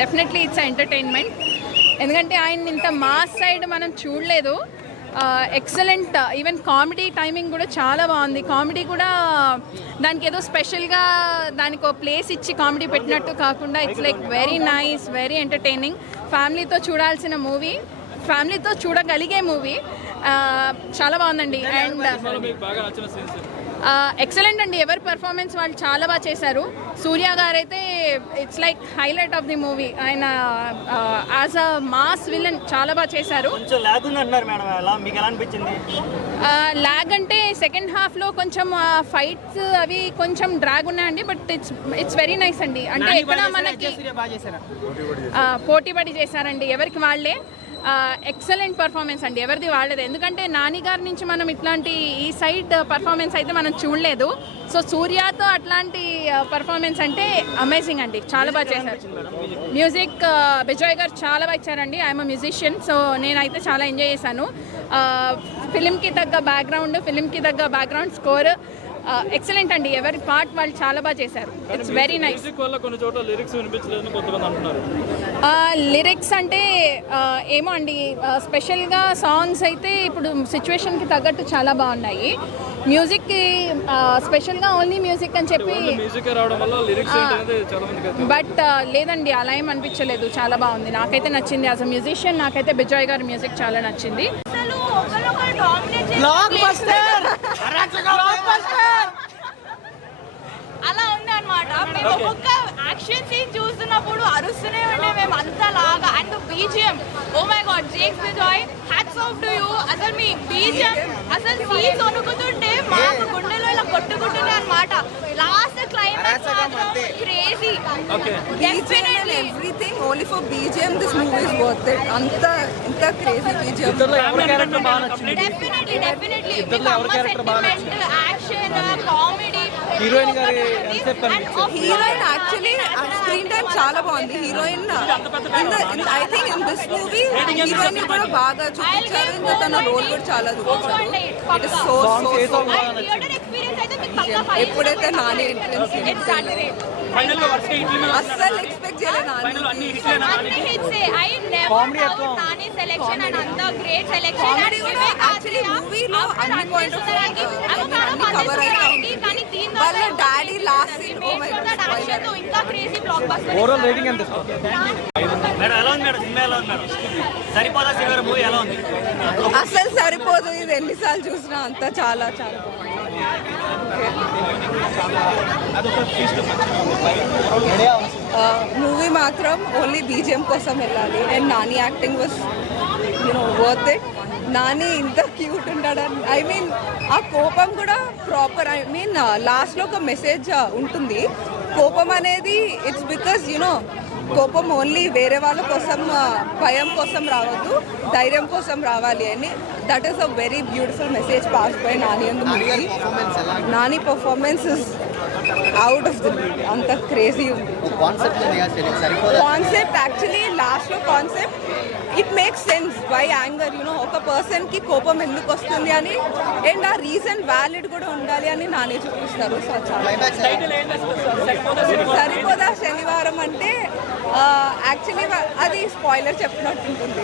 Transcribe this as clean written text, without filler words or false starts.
Definitely it's entertainment. ఎందుకంటే ఆయన ఇంత మాస్ సైడ్ మనం చూడలేదు. ఎక్సలెంట్. ఈవెన్ కామెడీ టైమింగ్ కూడా చాలా బాగుంది. కామెడీ కూడా దానికి ఏదో స్పెషల్గా దానికి ఒక ప్లేస్ ఇచ్చి కామెడీ పెట్టినట్టు కాకుండా it's like very nice, very entertaining. ఫ్యామిలీతో చూడాల్సిన మూవీ, ఫ్యామిలీతో చూడగలిగే మూవీ. చాలా బాగుందండి. అండ్ ఎక్సలెంట్ అండి. ఎవరి పర్ఫార్మెన్స్ వాళ్ళు చాలా బాగా చేశారు. సూర్య గారు అయితే it's like highlight of the movie. ఆయన యాజ్ అ మాస్ విలన్ చాలా బాగా చేశారు. ల్యాగ్ అంటే సెకండ్ హాఫ్లో కొంచెం ఫైట్స్ అవి కొంచెం డ్రాగ్ ఉన్నాయండి. బట్ ఇట్స్ వెరీ నైస్ అండి. అంటే ఎక్కడ మనకి పోటీపడి చేశారండి, ఎవరికి వాళ్ళే. ఎక్సలెంట్ పర్ఫార్మెన్స్ అండి, ఎవరిది వాళ్ళది. ఎందుకంటే నాని గారి నుంచి మనం ఇట్లాంటి ఈ సైడ్ పర్ఫార్మెన్స్ అయితే మనం చూడలేదు. సో సూర్యతో అట్లాంటి పర్ఫార్మెన్స్ అంటే అమేజింగ్ అండి, చాలా బాగా చేశారు. మ్యూజిక్ విజయ్ గారు చాలా బాగా ఇచ్చారండి. ఐఎమ్ మ్యూజిషియన్, సో నేనైతే చాలా ఎంజాయ్ చేశాను. ఫిలింకి తగ్గ బ్యాక్గ్రౌండ్ స్కోర్ ఎక్సలెంట్ అండి. ఎవరి పార్ట్ వాళ్ళు చాలా బాగా చేశారు. It's very nice. లిరిక్స్ అంటే ఏమో అండి, స్పెషల్గా సాంగ్స్ అయితే ఇప్పుడు సిచ్యువేషన్కి తగ్గట్టు చాలా బాగున్నాయి. మ్యూజిక్కి స్పెషల్గా ఓన్లీ మ్యూజిక్ అని చెప్పి, బట్ లేదండి అలా ఏం అనిపించలేదు. చాలా బాగుంది, నాకైతే నచ్చింది. యాజ్ అ మ్యూజిషియన్ నాకైతే విజయ్ గారి మ్యూజిక్ చాలా నచ్చింది. అలా ఉంది అనమాట. మేము ఒక్కొక్క యాక్షన్ సీన్ చూస్తున్నప్పుడు అరుస్తూనే ఉండే మేము అంతలాగా. And BGM, oh my god, Jakes Vijay, hats off to you. అసలు మీ బీజిఎం అసలు సీన్స్ వణుకుతుంటే మాకు గుండెలో ఇలా కొట్టుకుంటున్నాయి అనమాట. Last climax crazy. Definitely everything only for BGM this movie is worth it. anta crazy BGM. Definitely because of sentiment, action, comedy. Heroine actually screen time చాలా బాగుంది. Heroine I think in this movie heroine కూడా బాగా చూపించారు. ఇంకా తన role కూడా చాలా చూపించారు. It is so theatre experience అయితే మీకు పక్కా ఫైవ్. ఎప్పుడైతే నాని ఎంట్రన్స్ అస్సలు ఎక్స్పెక్ట్ చేయలేదు. అన్ని hits. I never doubt Nani selection and అంత గ్రేట్ సెలెక్షన్. యాక్చువల్లీ మూవీలో అన్ని పాయింట్స్ కవర్ అయ్యాయి. కానీ వాళ్ళ daddy last scene oh my god ఇంకా crazy blockbuster. Overall rating ఎంత మేడం? ఎలా ఉంది మేడం? సినిమా ఎలా ఉంది మేడం? సరిపోదా సినిమా మూవీ ఎలా ఉంది? అస్సలు సరిపోదు. ఇది ఎన్నిసార్లు చూసినా అంతా చాలా చాలా మూవీ మాత్రం ఓన్లీ బీజిఎం కోసం వెళ్ళాలి. And Nani acting was worth it. Nani ఇంత క్యూట్ ఉంటాడని, ఐ మీన్ ఆ కోపం కూడా ప్రాపర్. ఐ మీన్ లాస్ట్లో ఒక మెసేజ్ ఉంటుంది. కోపం అనేది ఇట్స్ బికాజ్ కోపం ఓన్లీ వేరే వాళ్ళ కోసం, భయం కోసం రావద్దు, ధైర్యం కోసం రావాలి అని. That is a very beautiful message pass by Nani and movie. Nani performance is out of the movie. అంత క్రేజీ ఉంది కాన్సెప్ట్. యాక్చువల్లీ లాస్ట్లో concept it makes sense. Why anger, ఒక పర్సన్కి కోపం ఎందుకు వస్తుంది అని, అండ్ ఆ రీజన్ వ్యాలిడ్ కూడా ఉండాలి అని నాని చూపిస్తారు. సో సరిపోదా శనివారం అంటే యాక్చువల్లీ అది స్పాయిలర్ చెప్పినట్టు ఉంటుంది.